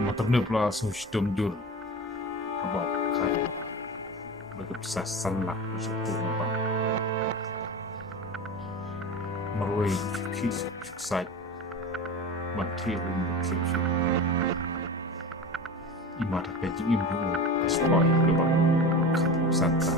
matapnep la so shtom dur about kai bagap sa sanlak so tu ba marway khi sai ban thi rin khi khi imata pe jing im bu spoil le ba khat santa